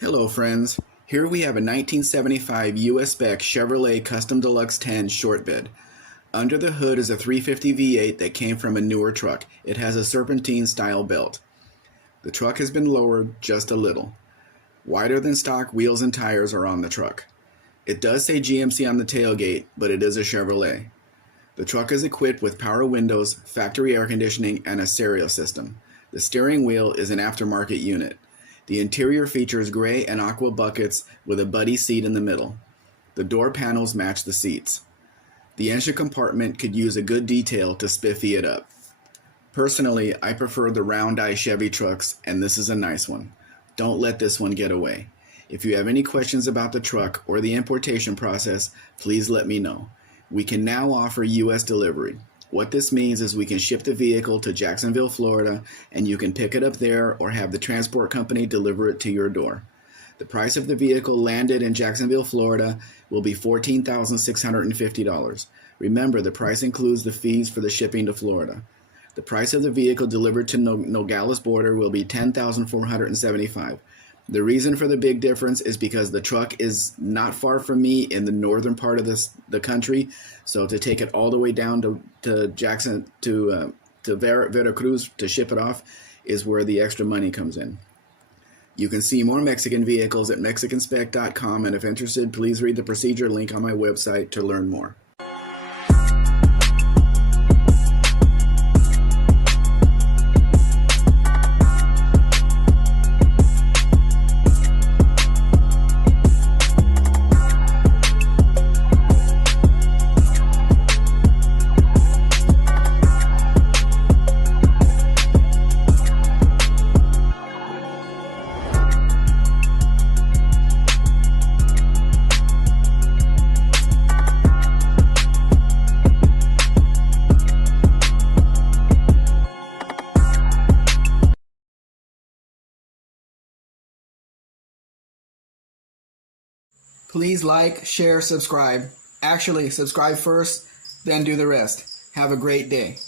Hello friends, here we have a 1975 US Spec Chevrolet Custom Deluxe 10 short bed. Under the hood is a 350 V8 that came from a newer truck. It has a serpentine style belt. The truck has been lowered just a little. Wider than stock wheels and tires are on the truck. It does say GMC on the tailgate, but it is a Chevrolet. The truck is equipped with power windows, factory air conditioning, and a stereo system. The steering wheel is an aftermarket unit. The interior features gray and aqua buckets with a buddy seat in the middle. The door panels match the seats. The engine compartment could use a good detail to spiffy it up. Personally, I prefer the round eye Chevy trucks, and this is a nice one. Don't let this one get away. If you have any questions about the truck or the importation process, please let me know. We can now offer US delivery. What this means is we can ship the vehicle to Jacksonville, Florida, and you can pick it up there or have the transport company deliver it to your door. The price of the vehicle landed in Jacksonville, Florida will be $14,650. Remember, the price includes the fees for the shipping to Florida. The price of the vehicle delivered to Nogales border will be $10,475. The reason for the big difference is because the truck is not far from me in the northern part of the country, so to take it all the way down to Jackson to Veracruz to ship it off is where the extra money comes in. You can see more Mexican vehicles at mexicanspec.com, and if interested, please read the procedure link on my website to learn more. Please like, share, subscribe. Actually, subscribe first, then do the rest. Have a great day.